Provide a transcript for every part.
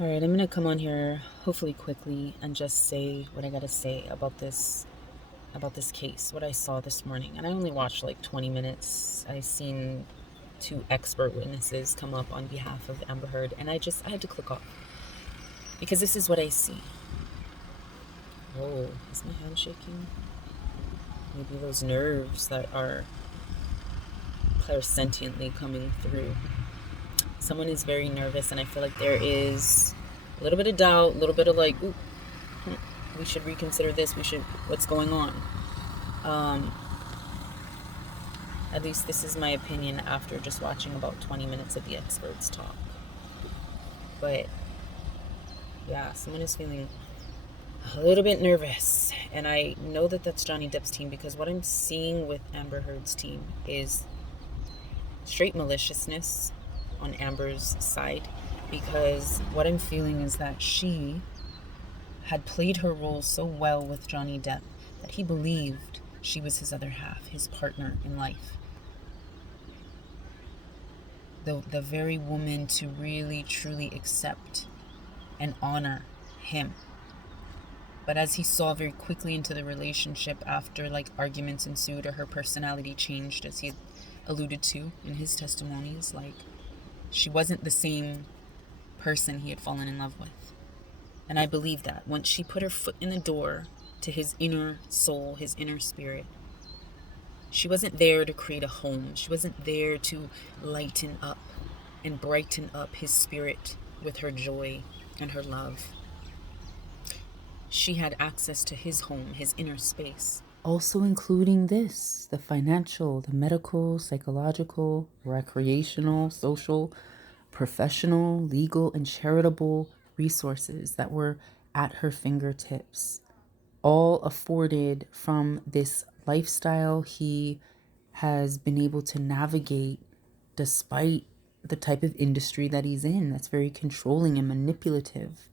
All right, I'm going to come on here hopefully quickly and just say what I got to say about this case, what I saw this morning. And I only watched like 20 minutes. I seen two expert witnesses come up on behalf of Amber Heard, and I had to click off because this is what I see. Oh, is my hand shaking? Maybe those nerves that are clairsentiently coming through. Someone is very nervous, and I feel like there is a little bit of doubt, a little bit of like, ooh, we should reconsider this. What's going on? At least this is my opinion after just watching about 20 minutes of the experts talk. But yeah, someone is feeling a little bit nervous. And I know that that's Johnny Depp's team, because what I'm seeing with Amber Heard's team is straight maliciousness on Amber's side, because what I'm feeling is that she had played her role so well with Johnny Depp that he believed she was his other half, his partner in life. The very woman to really truly accept and honor him. But as he saw very quickly into the relationship, after like arguments ensued or her personality changed, as he alluded to in his testimonies, like she wasn't the same person he had fallen in love with. And I believe that once she put her foot in the door to his inner soul, his inner spirit, she wasn't there to create a home. She wasn't there to lighten up and brighten up his spirit with her joy and her love. She had access to his home, his inner space. Also including this, the financial, the medical, psychological, recreational, social, professional, legal, and charitable resources that were at her fingertips, all afforded from this lifestyle he has been able to navigate despite the type of industry that he's in that's very controlling and manipulative.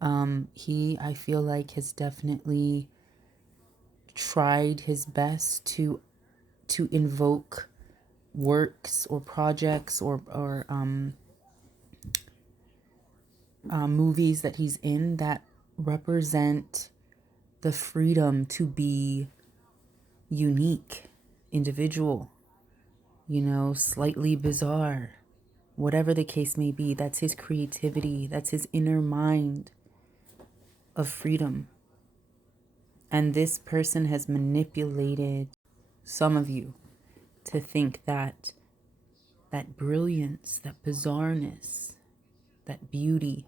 I feel like, has definitely tried his best to invoke works or projects or movies that he's in that represent the freedom to be unique, individual, slightly bizarre, whatever the case may be. That's his creativity. That's his inner mind of freedom. And this person has manipulated some of you to think that brilliance, that bizarreness, that beauty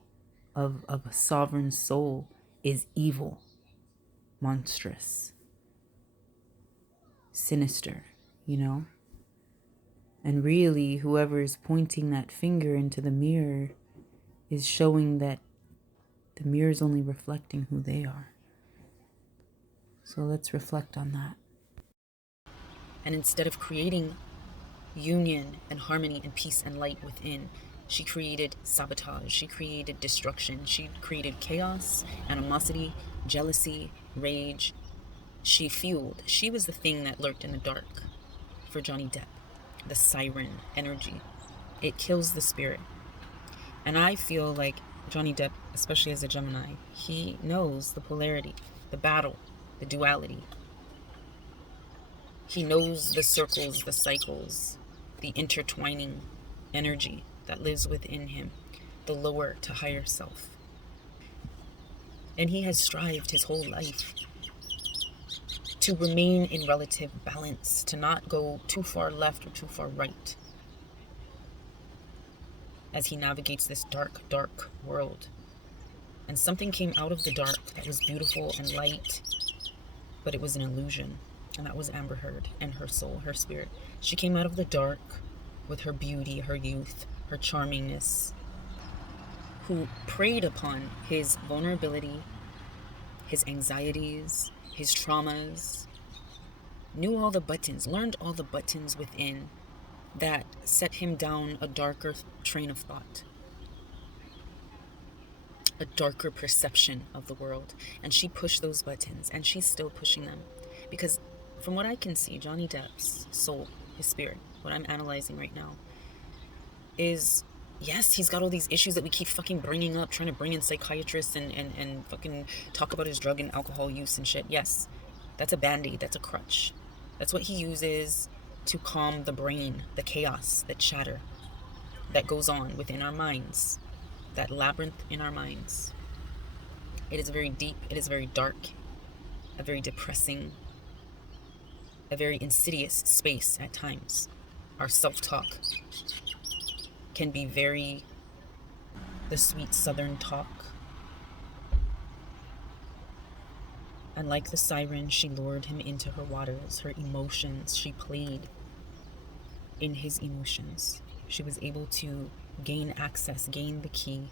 of a sovereign soul is evil, monstrous, sinister, And really, whoever is pointing that finger into the mirror is showing that the mirror is only reflecting who they are. So let's reflect on that. And instead of creating union and harmony and peace and light within, she created sabotage, she created destruction, she created chaos, animosity, jealousy, rage. She was the thing that lurked in the dark for Johnny Depp, the siren energy. It kills the spirit. And I feel like Johnny Depp, especially as a Gemini, he knows the polarity, the battle, the duality. He knows the circles, the cycles, the intertwining energy that lives within him, the lower to higher self. And he has strived his whole life to remain in relative balance, to not go too far left or too far right as he navigates this dark, dark world. And something came out of the dark that was beautiful and light, but it was an illusion. And that was Amber Heard and her soul, her spirit. She came out of the dark with her beauty, her youth, her charmingness, who preyed upon his vulnerability, his anxieties, his traumas, knew all the buttons, learned all the buttons within that set him down a darker train of thought, a darker perception of the world. And she pushed those buttons, and she's still pushing them. Because from what I can see, Johnny Depp's soul, his spirit, what I'm analyzing right now, is Yes, he's got all these issues that we keep fucking bringing up, trying to bring in psychiatrists and fucking talk about his drug and alcohol use and shit. Yes, that's a band-aid, that's a crutch. That's what he uses to calm the brain, the chaos, the chatter that goes on within our minds, that labyrinth in our minds. It is very deep, it is very dark, a very depressing, a very insidious space at times. Our self-talk can be very the sweet southern talk. And like the siren, she lured him into her waters, her emotions. She played in his emotions. She was able to gain access, gain the key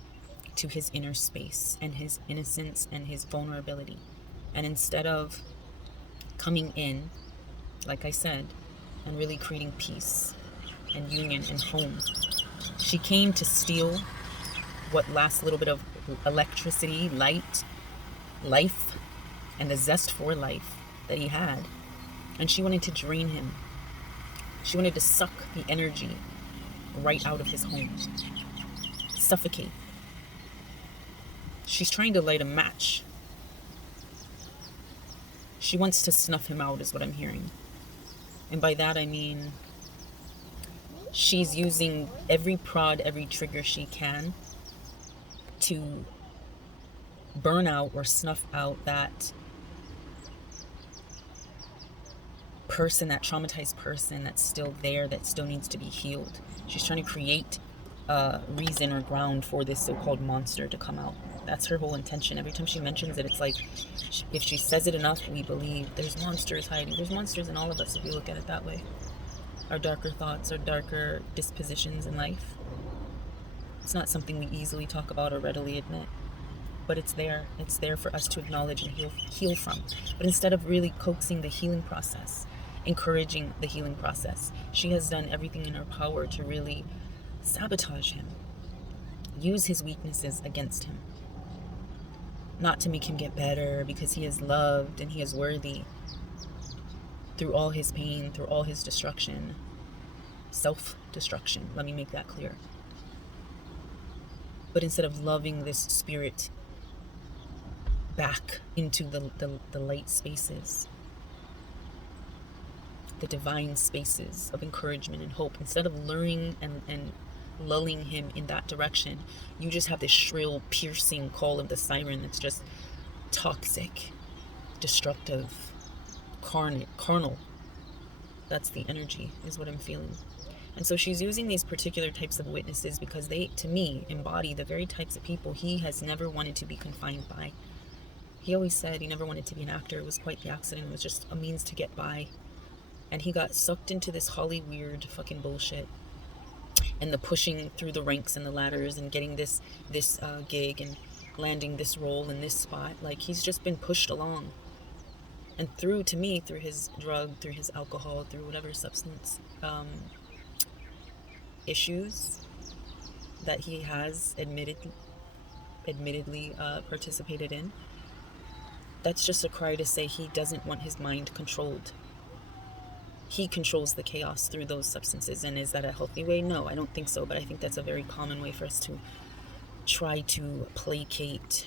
to his inner space and his innocence and his vulnerability. And instead of coming in, like I said, and really creating peace and union and home, she came to steal what last little bit of electricity, light, life, and the zest for life that he had. And she wanted to drain him. She wanted to suck the energy right out of his home. Suffocate. She's trying to light a match. She wants to snuff him out, is what I'm hearing. And by that I mean she's using every prod, every trigger she can to burn out or snuff out that person, that traumatized person that's still there, that still needs to be healed. She's trying to create reason or ground for this so-called monster to come out. That's her whole intention. Every time she mentions it, it's like, if she says it enough, we believe there's monsters hiding. There's monsters in all of us if you look at it that way. Our darker thoughts, our darker dispositions in life. It's not something we easily talk about or readily admit, but it's there. It's there for us to acknowledge and heal from. But instead of really coaxing the healing process, encouraging the healing process, she has done everything in her power to really sabotage him, use his weaknesses against him, not to make him get better, because he is loved and he is worthy through all his pain, through all his destruction, self-destruction. Let me make that clear. But instead of loving this spirit back into the light spaces, the divine spaces of encouragement and hope, instead of luring and lulling him in that direction, you just have this shrill, piercing call of the siren that's just toxic, destructive, carnal. That's the energy, is what I'm feeling. And so she's using these particular types of witnesses because they, to me, embody the very types of people he has never wanted to be confined by. He always said he never wanted to be an actor. It was quite the accident. It was just a means to get by. And he got sucked into this Holly weird fucking bullshit. And the pushing through the ranks and the ladders and getting this gig and landing this role in this spot. Like, he's just been pushed along. And through his drug, through his alcohol, through whatever substance issues that he has admittedly participated in, that's just a cry to say he doesn't want his mind controlled. He controls the chaos through those substances. And is that a healthy way? No, I don't think so. But I think that's a very common way for us to try to placate,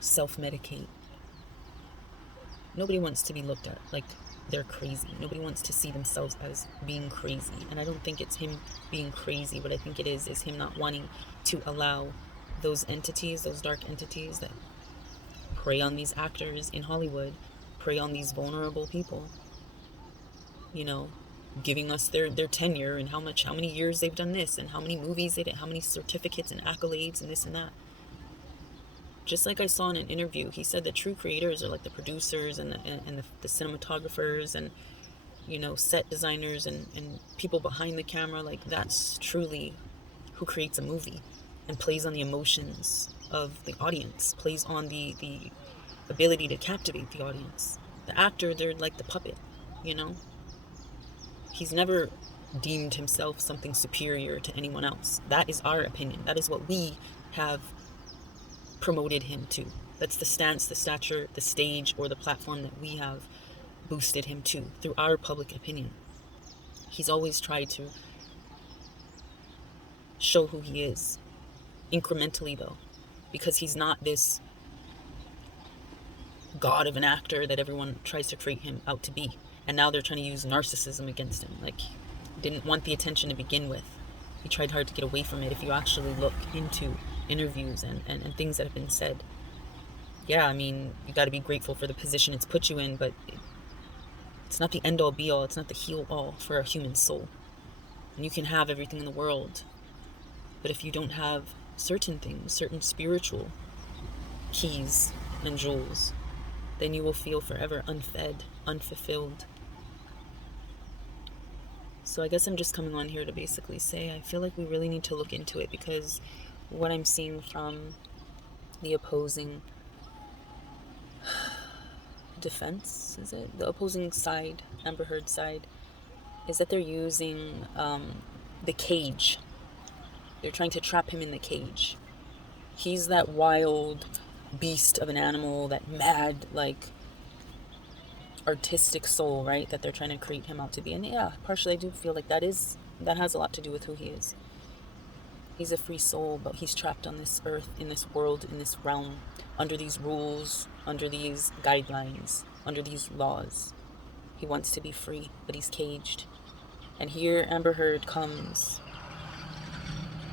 self-medicate. Nobody wants to be looked at like they're crazy. Nobody wants to see themselves as being crazy. And I don't think it's him being crazy. What I think it is him not wanting to allow those entities, those dark entities that prey on these actors in Hollywood, prey on these vulnerable people, you know, giving us their tenure and how many years they've done this and how many movies they did, how many certificates and accolades and this and that. Just like I saw in an interview, he said the true creators are like the producers and the cinematographers and, you know, set designers and people behind the camera. Like, that's truly who creates a movie and plays on the emotions of the audience, plays on the ability to captivate the audience. The actor, they're like the puppet, you know? He's never deemed himself something superior to anyone else. That is our opinion. That is what we have promoted him to. That's the stance, the stature, the stage, or the platform that we have boosted him to through our public opinion. He's always tried to show who he is. Incrementally, though. Because he's not this god of an actor that everyone tries to create him out to be. And now they're trying to use narcissism against him. Like, he didn't want the attention to begin with. He tried hard to get away from it. If you actually look into interviews and things that have been said, yeah, I mean, you got to be grateful for the position it's put you in, but it's not the end-all be-all. It's not the heal-all for a human soul. And you can have everything in the world, but if you don't have certain things, certain spiritual keys and jewels, then you will feel forever unfed, unfulfilled. So I guess I'm just coming on here to basically say I feel like we really need to look into it, because what I'm seeing from the opposing defense, is it? The opposing side, Amber Heard side, is that they're using the cage. They're trying to trap him in the cage. He's that wild beast of an animal, that mad, like, artistic soul, right? That they're trying to create him out to be. And yeah, partially I do feel like that has a lot to do with who he is. He's a free soul, but he's trapped on this earth, in this world, in this realm, under these rules, under these guidelines, under these laws. He wants to be free, but he's caged. And here Amber Heard comes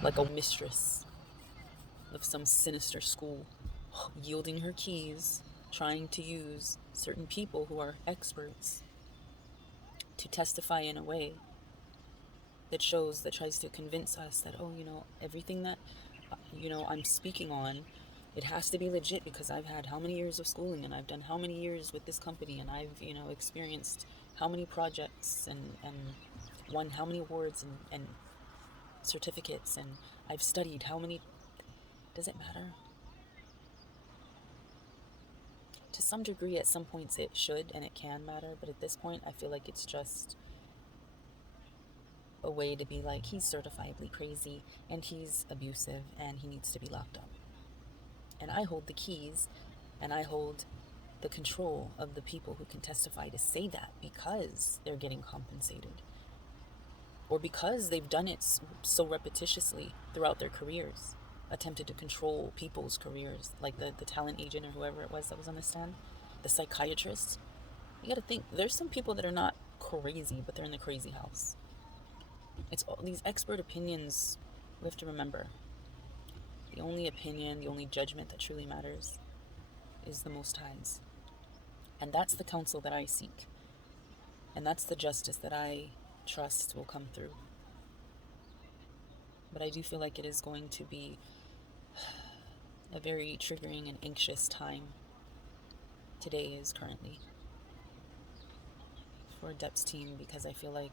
like a mistress of some sinister school, yielding her keys, trying to use certain people who are experts to testify in a way that tries to convince us that, oh, everything that, I'm speaking on, it has to be legit because I've had how many years of schooling, and I've done how many years with this company, and I've, experienced how many projects and won how many awards and certificates, and I've studied how many. Does it matter? To some degree, at some points it should and it can matter, but at this point I feel like it's just a way to be like, he's certifiably crazy and he's abusive and he needs to be locked up. And I hold the keys and I hold the control of the people who can testify to say that, because they're getting compensated, or because they've done it so repetitiously throughout their careers, attempted to control people's careers, like the talent agent or whoever it was that was on the stand, the psychiatrist. You got to think, there's some people that are not crazy, but they're in the crazy house. It's all these expert opinions. We have to remember, the only opinion, the only judgment that truly matters is the Most High's. And that's the counsel that I seek. And that's the justice that I trust will come through. But I do feel like it is going to be a very triggering and anxious time. Today is currently for Depp's team, because I feel like,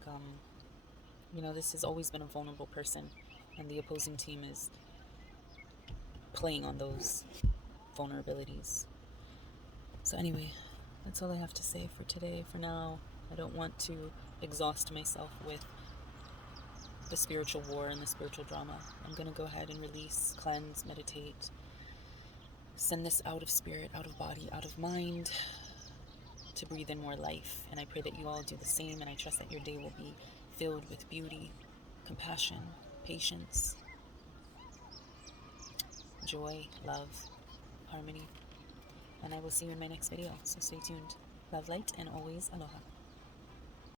this has always been a vulnerable person, and the opposing team is playing on those vulnerabilities. So anyway, that's all I have to say for today. For now, I don't want to exhaust myself with the spiritual war and the spiritual drama. I'm going to go ahead and release, cleanse, meditate, send this out of spirit, out of body, out of mind, to breathe in more life. And I pray that you all do the same, and I trust that your day will be filled with beauty, compassion, patience, joy, love, harmony. And I will see you in my next video, so stay tuned. Love, light, and always aloha.